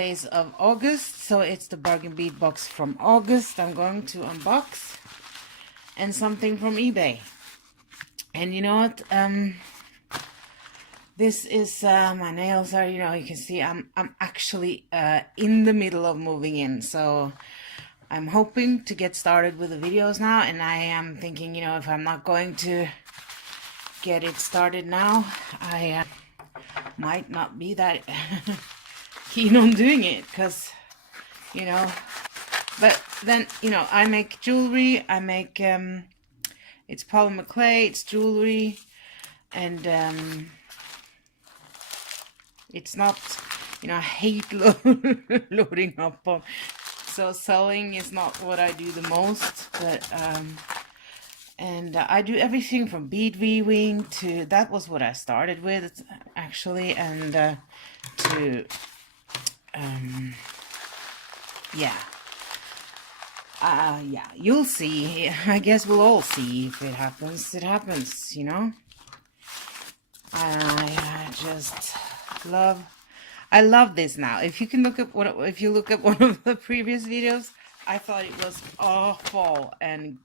Days of August, so it's the bargain bead box from August I'm going to unbox, and something from eBay. And you know what, this is my nails are, you can see I'm actually in the middle of moving in, so I'm hoping to get started with the videos now. And I am thinking, if I'm not going to get it started now, I might not be that keen on doing it, because but then I make jewelry. I make it's polymer clay, it's jewelry, and it's not, I hate loading up on, so selling is not what I do the most. But and I do everything from bead weaving to, that was what I started with actually, and to yeah, you'll see. I guess we'll all see. If it happens, it happens, I just I love this now. If you can look at if you look at one of the previous videos, I thought it was awful, and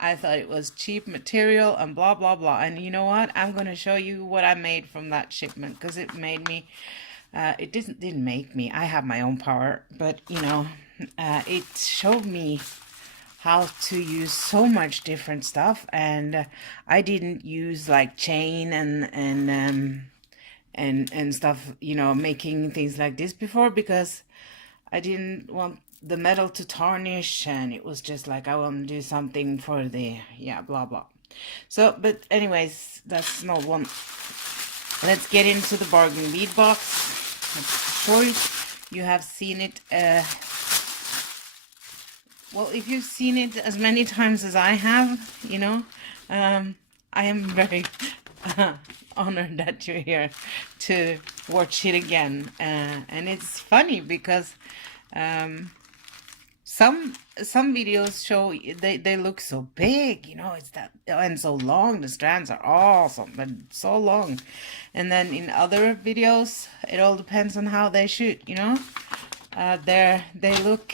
I thought it was cheap material and blah blah blah. And you know what? I'm gonna show you what I made from that shipment, because it made me. It didn't make me. I have my own power, but it showed me how to use so much different stuff, and I didn't use like chain and stuff, making things like this before, because I didn't want the metal to tarnish, and it was just like, I want to do something for the blah blah. So, but anyways, that's not one. Let's get into the bargain bead box. Sure, you have seen it. Well, if you've seen it as many times as I have, I am very honored that you're here to watch it again. And it's funny because some videos show they look so big, it's that, and so long. The strands are awesome, but so long. And then in other videos, it all depends on how they shoot. They look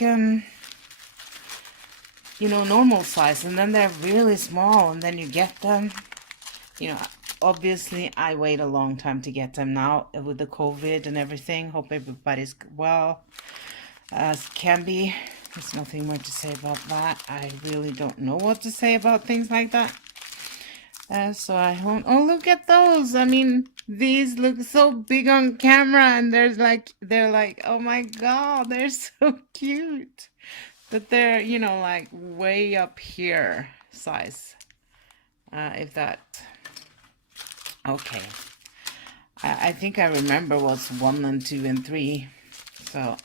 normal size, and then they're really small, and then you get them. Obviously I wait a long time to get them now with the COVID and everything. Hope everybody's well as can be. There's nothing more to say about that. I really don't know what to say about things like that. So I won't. Oh, look at those. I mean, these look so big on camera, and they're like, oh my god, they're so cute. But they're, like way up here size. If that. Okay. I think I remember what's 1 and 2 and 3. So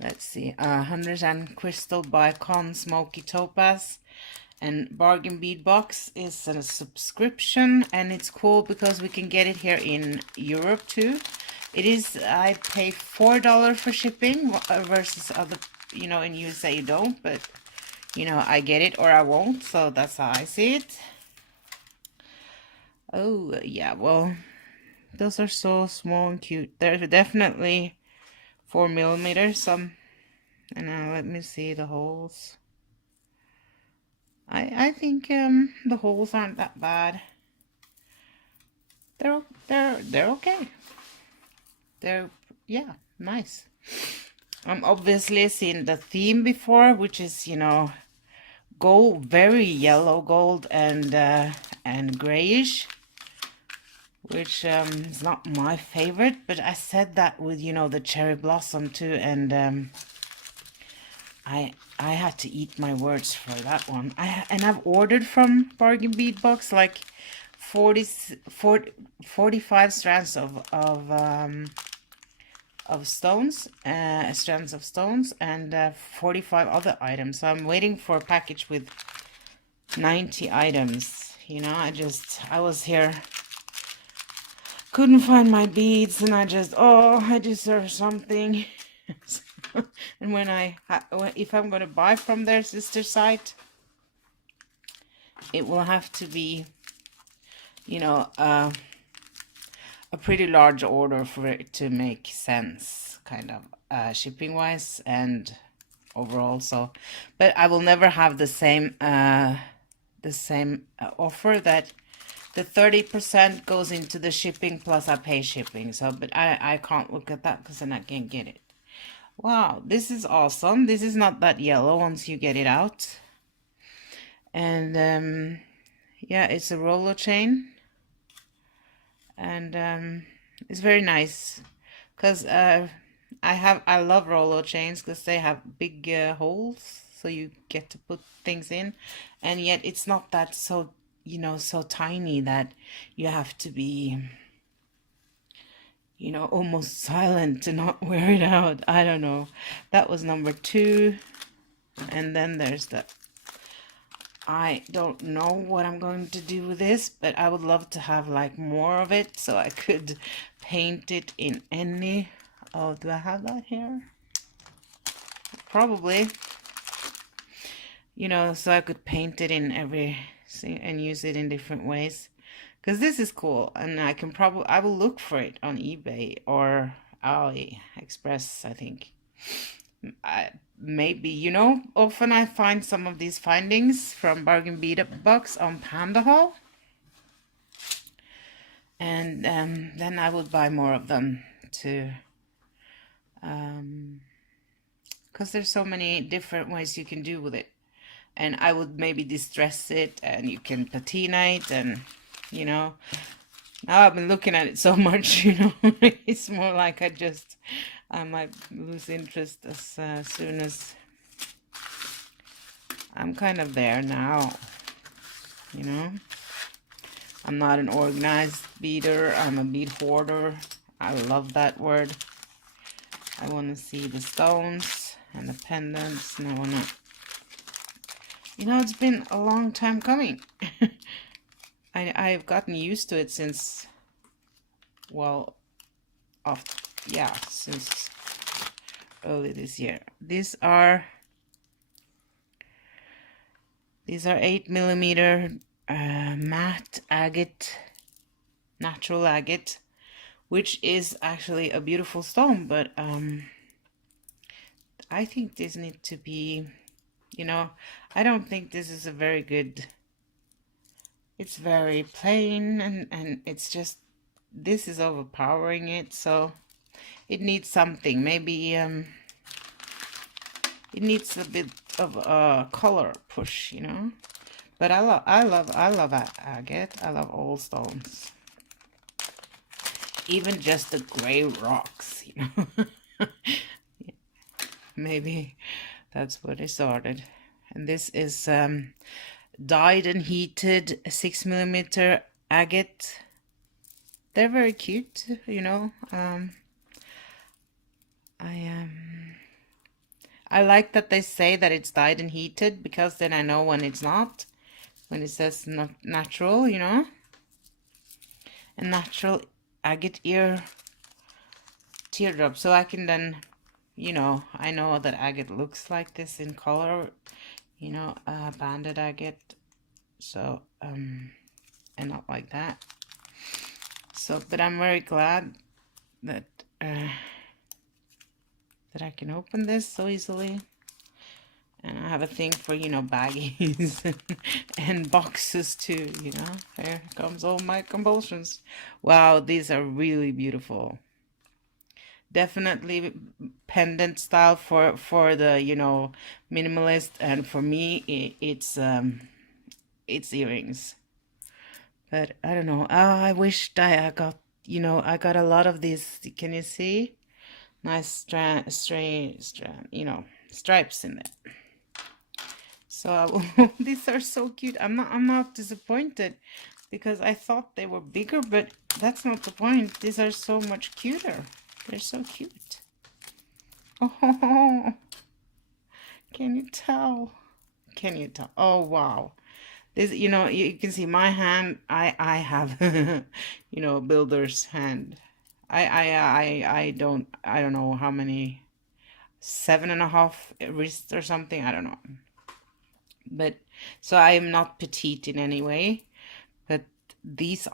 let's see. 100 crystal bicon smoky topaz, and bargain bead box is a subscription, and it's cool because we can get it here in Europe too. It is, I pay $4 for shipping versus other, in USA you don't, but I get it or I won't, so that's how I see it. Oh yeah, well, those are so small and cute. They're definitely 4mm. Some, and now let me see the holes. I think the holes aren't that bad. They're okay. They're, yeah, nice. Obviously seen the theme before, which is gold, very yellow gold and grayish, which is not my favorite, but I said that with the cherry blossom too, and I had to eat my words for that one. I've ordered from Bargain Bead Box like 45 strands of stones, strands of stones, and 45 other items. So I'm waiting for a package with 90 items. I was here, couldn't find my beads, and I deserve something. And if I'm gonna buy from their sister site, it will have to be a pretty large order for it to make sense, kind of. shipping wise and overall. So, but I will never have the same offer that the 30% goes into the shipping plus I pay shipping. So, but I can't look at that because then I can't get it. Wow, this is awesome. This is not that yellow once you get it out. And yeah, it's a roller chain. And it's very nice because I love roller chains because they have big holes so you get to put things in, and yet it's not that so so tiny that you have to be almost silent to not wear it out. I don't know. That was number 2. And then there's the, I don't know what I'm going to do with this, but I would love to have like more of it so I could paint it in any. Oh, do I have that here? Probably. So I could paint it in every and use it in different ways. Because this is cool, and I will look for it on eBay or AliExpress, I think. Maybe, often I find some of these findings from Bargain Bead Box on Panda Haul. And then I would buy more of them too. Because there's so many different ways you can do with it. And I would maybe distress it, and you can patina it, and now I've been looking at it so much, it's more like I might lose interest as soon as I'm kind of there now, I'm not an organized beader, I'm a bead hoarder. I love that word. I want to see the stones and the pendants, and I want to, it's been a long time coming. I've gotten used to it since, since early this year. These are 8mm matte agate, natural agate, which is actually a beautiful stone, but I think these need to be, I don't think this is a very good, it's very plain, and it's just, this is overpowering it, so it needs something. Maybe it needs a bit of a color push, But I love agate. I love all stones, even just the gray rocks, Maybe that's what it started. And this is dyed and heated 6mm agate. They're very cute, I like that they say that it's dyed and heated, because then I know when it's not. When it says not natural, a natural agate ear teardrop. So I can then, I know that agate looks like this in color, banded agate. So, and not like that. So, but I'm very glad that that I can open this so easily. And I have a thing for, baggies and boxes too, Here comes all my compulsions. Wow, these are really beautiful. Definitely pendant style for the, minimalist, and for me, it's earrings. But I don't know. Oh, I wished I got, I got a lot of these. Can you see? Nice strand, stripes in there. So these are so cute. I'm not disappointed, because I thought they were bigger, but that's not the point. These are so much cuter. They're so cute. Oh, can you tell? Can you tell? Oh, wow. This, you can see my hand. I have, a builder's hand. I don't know how many, 7.5 wrists or something. I don't know. But so I am not petite in any way, but these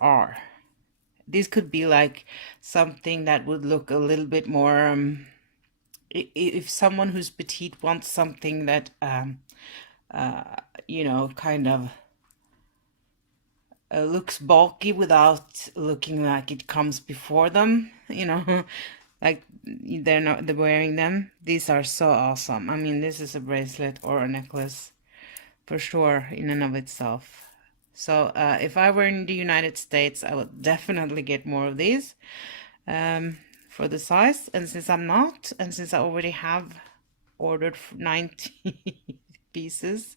could be like something that would look a little bit more if someone who's petite wants something that you know, kind of looks bulky without looking like it comes before them, you know, like they're wearing them. These are so awesome. I mean, this is a bracelet or a necklace for sure in and of itself. So if I were in the United States, I would definitely get more of these for the size. And since I'm not, and since I already have ordered 90 pieces,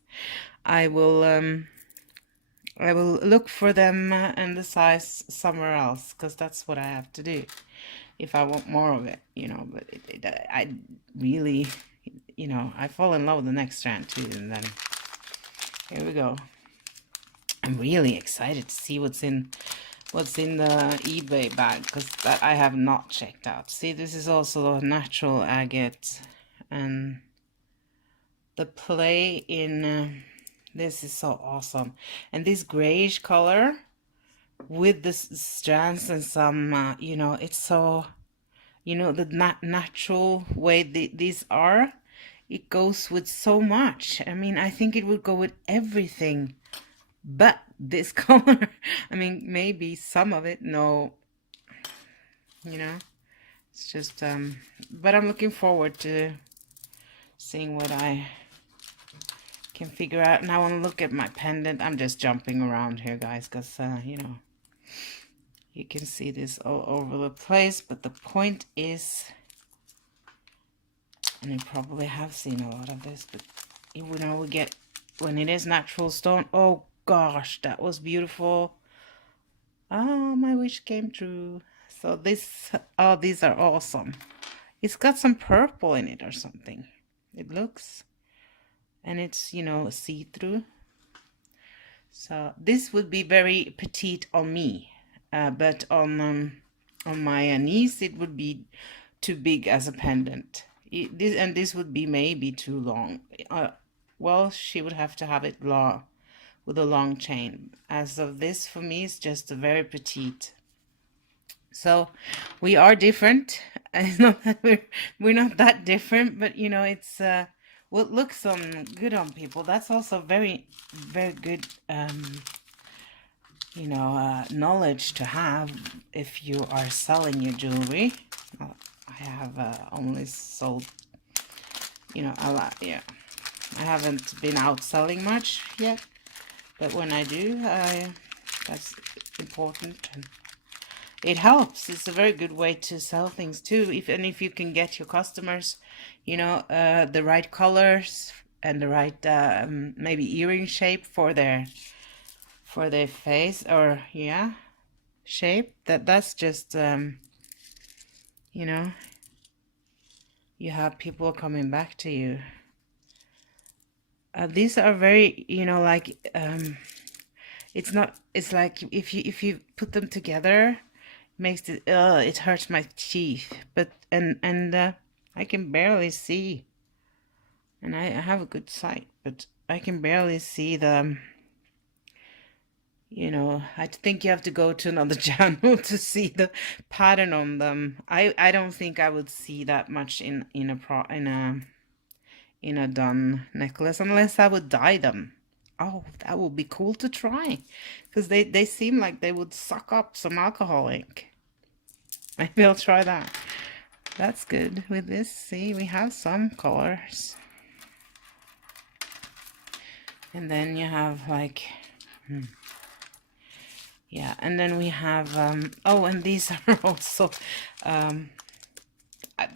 I will look for them and the size somewhere else, because that's what I have to do if I want more of it, you know. But I really, you know, I fall in love with the next strand too. And then here we go. I'm really excited to see what's in the eBay bag, because that I have not checked out. See, this is also a natural agate, and the play in this is so awesome. And this grayish color with the strands and some, you know, it's so, you know, the natural way these are, it goes with so much. I mean, I think it would go with everything but this color. I mean, maybe some of it, no, you know, it's just, but I'm looking forward to seeing what I can figure out. And I want to look at my pendant. I'm just jumping around here, guys, because, you know, you can see this all over the place. But the point is, and you probably have seen a lot of this, but you know, we get, when it is natural stone, oh gosh, that was beautiful. Oh, my wish came true. So this, oh, these are awesome. It's got some purple in it or something, it looks. And it's, you know, see-through. So this would be very petite on me, but on my niece it would be too big as a pendant. This would be maybe too long. Well, she would have to have it long, with a long chain. As of this, for me, it's just a very petite. So we are different. It's not that we're not that different, but you know, it's what looks good on people. That's also very, very good, you know, knowledge to have if you are selling your jewelry. Well, I have only sold, you know, a lot. Yeah, I haven't been out selling much yet, but when I do, that's important. And it helps. It's a very good way to sell things too. If you can get your customers, you know, the right colors and the right maybe earring shape for their face, or yeah, shape. That's just you know, you have people coming back to you. These are very, you know, like it's not. It's like if you put them together, makes it it hurts my teeth, but and I can barely see, and I have a good sight, but I can barely see the, you know, I think you have to go to another channel to see the pattern on them. I don't think I would see that much in a done necklace, unless I would dye them. Oh, that would be cool to try, because they seem like they would suck up some alcohol ink. Maybe I'll try that. That's good with this. See, we have some colors. And then you have like, yeah, and then we have, oh, and these are also,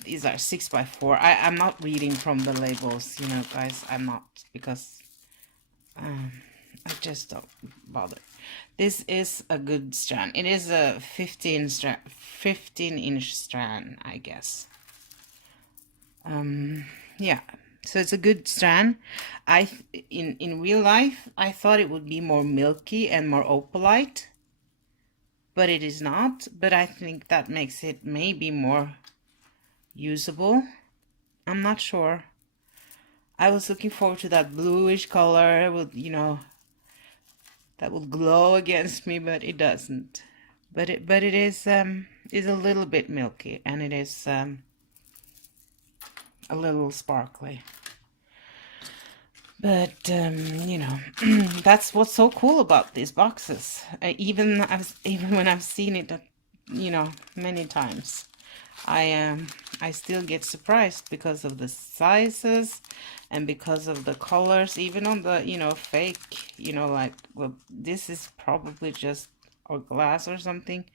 these are 6x4. I'm not reading from the labels, you know, guys. I'm not, because I just don't bother. This is a good strand. It is a 15-inch strand, I guess. Yeah, so it's a good strand. In real life, I thought it would be more milky and more opalite, but it is not. But I think that makes it maybe more usable. I'm not sure. I was looking forward to that bluish color with, you know, that will glow against me, but it doesn't. But it is a little bit milky, and it is a little sparkly. But you know, that's what's so cool about these boxes. Even when I've seen it, you know, many times, I still get surprised because of the sizes and because of the colors. Even on the, you know, fake, you know, like, well, this is probably just or glass or something.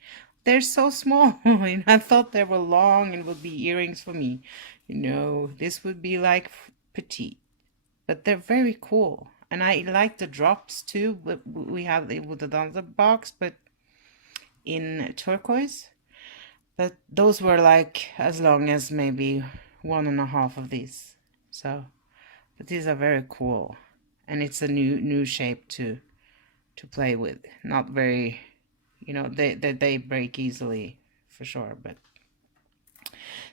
They're so small, and I thought they were long and would be earrings for me. You know, this would be like petite, but they're very cool. And I like the drops too, but we have it with another box, but in turquoise. But those were like as long as maybe 1.5 of these. So, but these are very cool, and it's a new shape to play with. Not very, you know, they break easily for sure, but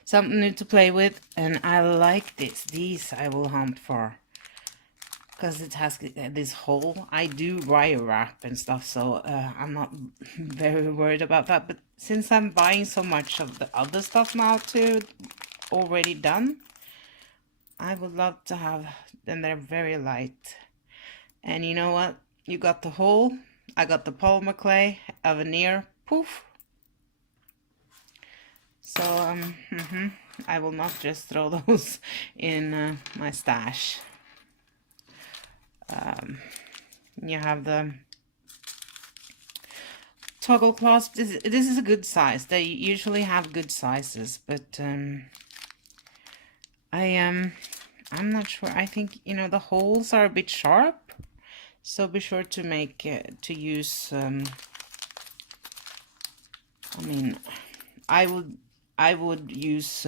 something new to play with, and I like this. These I will hunt for because it has this hole. I do wire wrap and stuff, so I'm not very worried about that. But since I'm buying so much of the other stuff now too, already done, I would love to have, and they're very light. And you know what? You got the hole, I got the polymer clay, a veneer, poof. So I will not just throw those in my stash. You have the toggle clasp. This is a good size. They usually have good sizes, but I'm not sure. I think, you know, the holes are a bit sharp, so be sure to make to use. I mean, I would use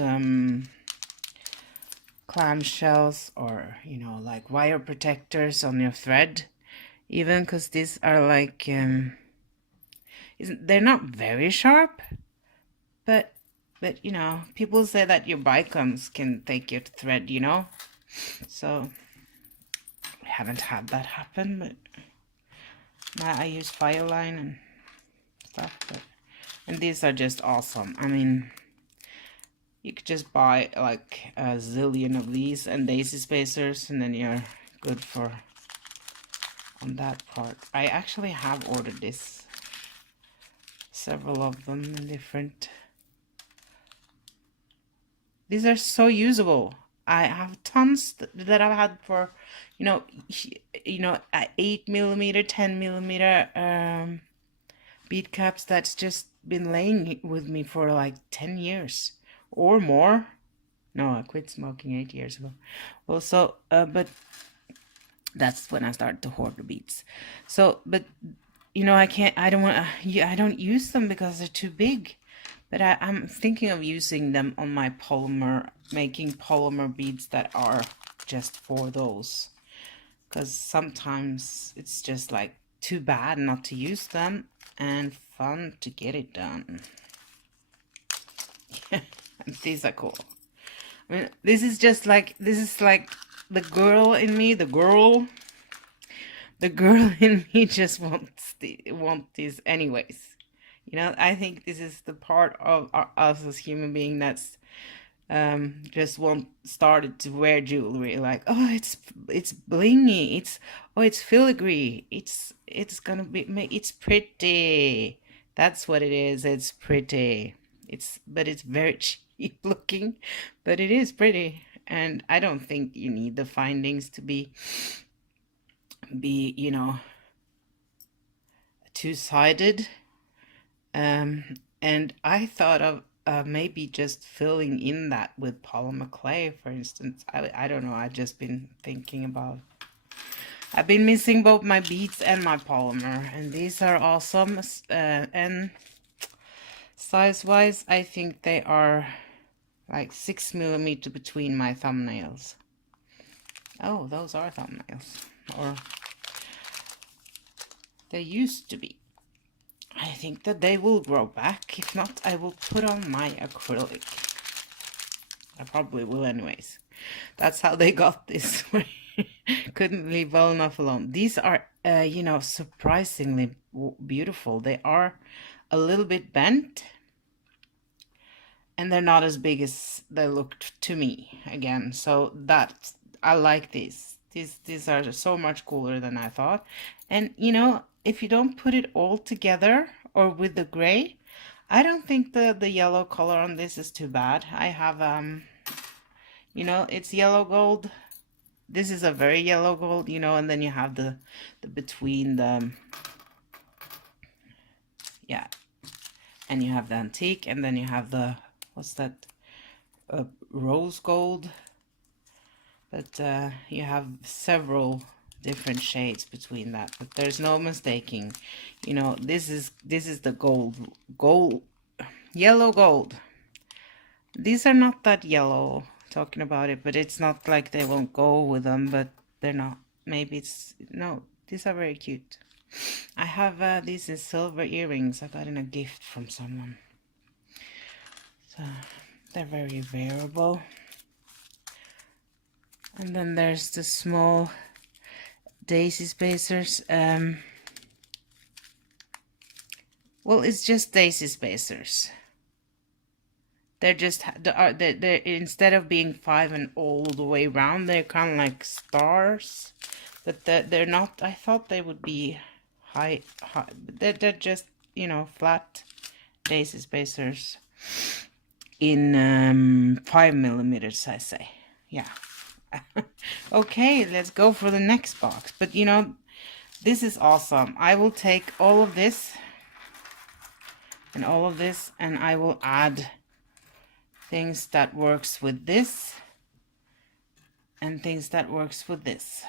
clamshells, or, you know, like wire protectors on your thread, even, because these are like they're not very sharp, but you know, people say that your bicoms can take your thread, you know, so I haven't had that happen, but I use Fireline and stuff, and these are just awesome. I mean, you could just buy like a zillion of these and daisy spacers, and then you're good for on that part. I actually have ordered this, several of them in different. These are so usable. I have tons that I've had for, you know, 8mm, 10mm bead caps that's just been laying with me for like 10 years or more. No, I quit smoking 8 years ago. Well, so, but that's when I started to hoard the beads. So, but, you know, I don't use them because they're too big. But I'm thinking of using them on my polymer, making polymer beads that are just for those. Because sometimes it's just like too bad not to use them, and fun to get it done. These are cool. I mean, this is like the girl in me, the girl in me just wants these anyways. You know, I think this is the part of us as human being that's just started to wear jewelry. Like, oh, it's blingy. It's filigree. It's gonna be it's pretty. That's what it is. It's pretty. But it's very cheap looking, but it is pretty. And I don't think you need the findings to be you know, two-sided. And I thought of maybe just filling in that with polymer clay, for instance. I don't know. I've just been thinking about. I've been missing both my beads and my polymer, and these are awesome. And size-wise, I think they are like 6mm between my thumbnails. Oh, those are thumbnails, or they used to be. I think that they will grow back. If not, I will put on my acrylic. I probably will anyways. That's how they got this way. Couldn't leave well enough alone. These are, you know, surprisingly beautiful. They are a little bit bent. and they're not as big as they looked to me again. So that I like these. These are so much cooler than I thought. And you know, if you don't put it all together or with the gray, I don't think the yellow color on this is too bad. I have you know, it's yellow gold. This is a very yellow gold, you know, and then you have the between the, yeah, and you have the antique, and then you have the, what's that, rose gold. But you have several different shades between that, but there's no mistaking, you know, this is the gold, yellow gold. These are not that yellow, talking about it, but it's not like they won't go with them, but they're not. Maybe it's, no, these are very cute. I have these in silver earrings I got in a gift from someone, so they're very wearable. And then there's the small daisy spacers. Well, it's just daisy spacers. They're just, they're instead of being 5 and all the way around, they're kind of like stars. But they're not, I thought they would be high. They're just, you know, flat daisy spacers in 5mm, I say. Yeah. Okay, let's go for the next box. But you know, this is awesome. I will take all of this and all of this, and I will add things that works with this and things that works with this.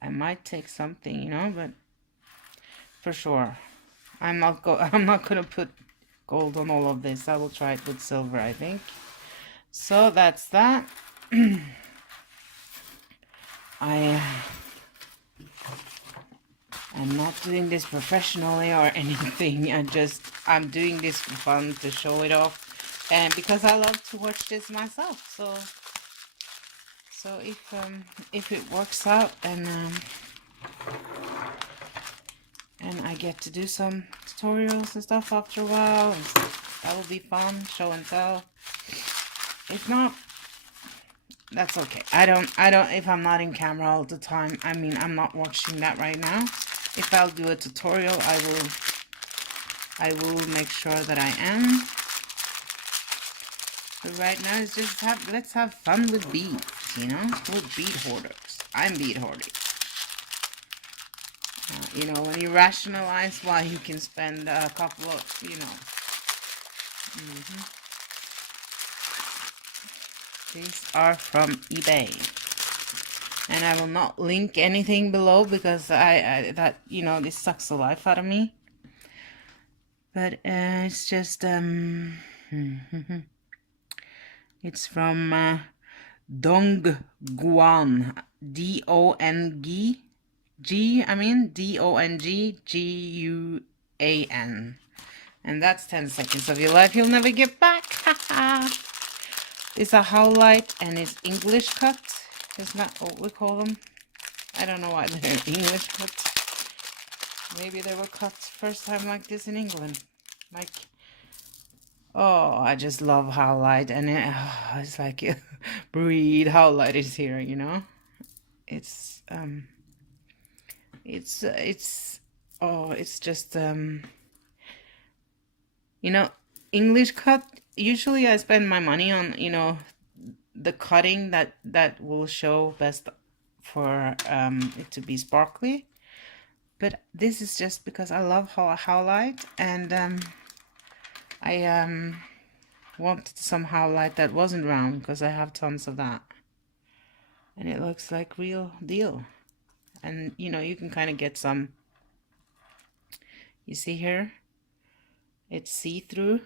I might take something, you know, but for sure I'm not gonna put gold on all of this. I will try it with silver, I think. So that's that. I'm not doing this professionally or anything. I'm doing this for fun, to show it off, and because I love to watch this myself. So if it works out, and I get to do some tutorials and stuff after a while, and that will be fun, show and tell. If not, that's okay. I don't, if I'm not in camera all the time, I mean, I'm not watching that right now. If I'll do a tutorial, I will make sure that I am. But right now, it's just let's have fun with beads, you know? We're bead hoarders. I'm bead hoarding. You know, when you rationalize why you can spend a couple of, you know. These are from eBay. And I will not link anything below because that, you know, this sucks the life out of me. But it's just it's from Dongguan, Dongguan, and that's 10 seconds of your life you'll never get back. It's a howlite, and it's English cut. Isn't that what we call them? I don't know why they're English cut. Maybe they were cut first time like this in England. Like, oh, I just love howlite, and it's like breed howlite is here, you know. It's just you know, English cut. Usually I spend my money on, you know, the cutting that will show best for it to be sparkly. But this is just because I love howlite, and I wanted some howlite that wasn't round because I have tons of that, and it looks like real deal. And you know, you can kind of get some, you see here, it's see-through.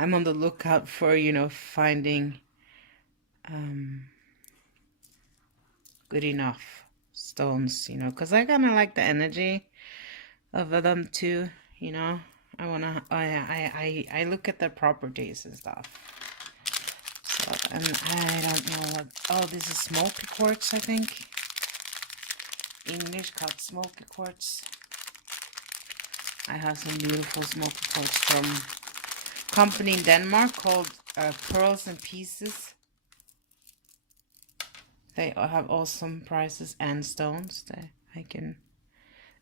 I'm on the lookout for, you know, finding good enough stones, you know, because I kind of like the energy of them too, you know. I look at the properties and stuff. So, and I don't know what, oh, this is smoky quartz, I think. English cut smoky quartz. I have some beautiful smoky quartz from company in Denmark called Pearls and Pieces. They have awesome prices and stones that I can,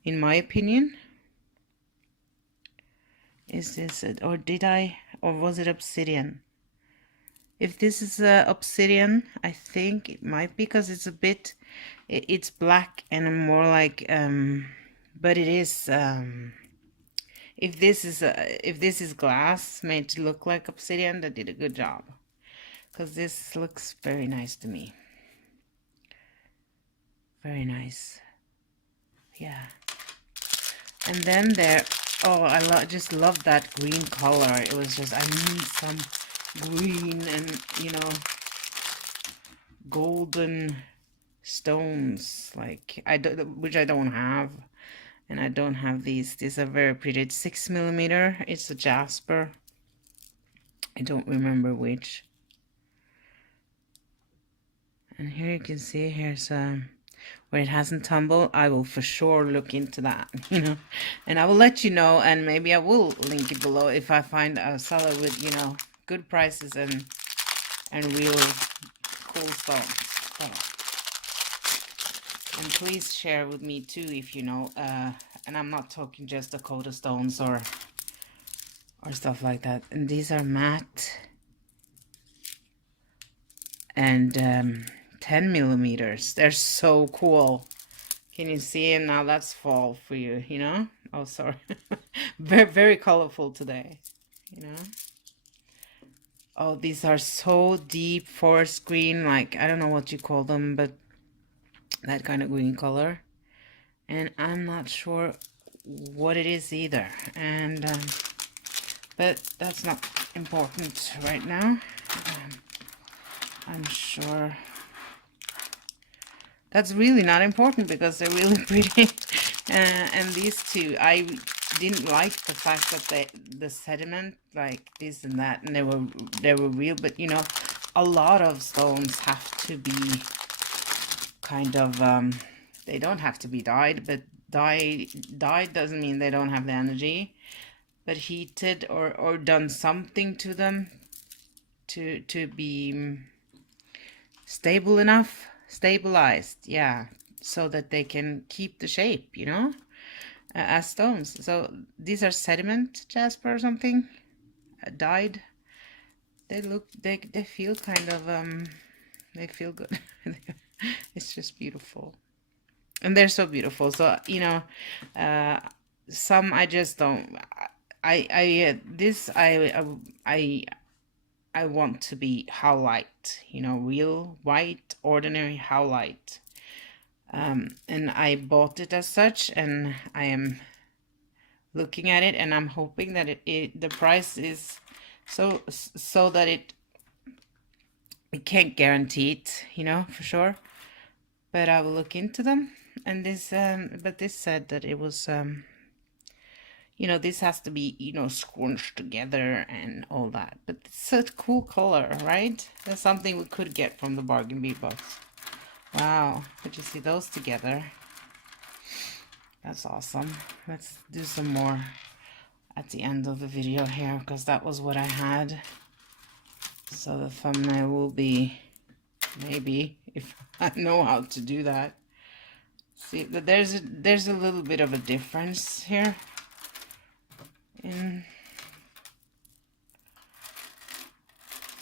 in my opinion. Is this it? Or did I, or was it obsidian? If this is obsidian, I think it might be, because it's a bit, it's black and more like, but it is, if this is glass made to look like obsidian, they did a good job. Because this looks very nice to me. Very nice. Yeah. And then there, oh, I just love that green color. It was just, I need some green and, you know, golden stones, like, which I don't have. And I don't have these. These are very pretty. It's 6mm. It's a jasper. I don't remember which. And here you can see, here's where it hasn't tumbled. I will for sure look into that, you know, and I will let you know, and maybe I will link it below if I find a seller with, you know, good prices and really cool stones. So, and please share with me too if you know, and I'm not talking just Dakota stones or stuff like that. And these are matte and 10mm. They're so cool. Can you see? And now that's fall for you, you know? Oh, sorry. Very, very colorful today, you know? Oh, these are so deep forest green, like, I don't know what you call them, but that kind of green color. And I'm not sure what it is either. And, but that's not important right now. I'm sure that's really not important because they're really pretty. And these two, I didn't like the fact that the sediment, like this and that, and they were real. But you know, a lot of stones have to be kind of they don't have to be dyed, but dyed doesn't mean they don't have the energy, but heated or done something to them to be stable enough, stabilized, yeah, so that they can keep the shape, you know, as stones. So these are sediment jasper or something, dyed. They look, they feel kind of they feel good. It's just beautiful, and they're so beautiful. So you know, some I just don't. I want to be howlite, you know, real white, ordinary howlite. And I bought it as such, and I am looking at it, and I'm hoping that the price is so that it can't guarantee it, you know, for sure. But I will look into them. And this, but this said that it was, you know, this has to be, you know, scrunched together and all that. But it's such a cool color, right? That's something we could get from the bargain bead box. Wow, could you see those together? That's awesome. Let's do some more at the end of the video here, because that was what I had. So the thumbnail will be, maybe, if I know how to do that. See, but there's a little bit of a difference here. In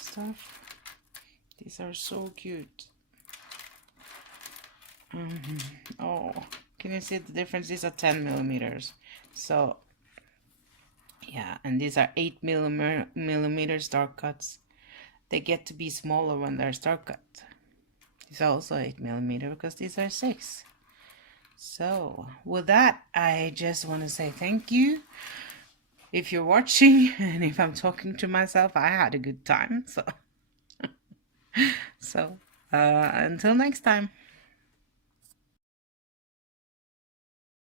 stuff. These are so cute. Oh, can you see the difference? These are 10mm. So yeah, and these are 8mm dark cuts. They get to be smaller when they're dark cut. These are also 8mm because these are 6. So with that, I just want to say thank you if you're watching, and if I'm talking to myself, I had a good time. So until next time.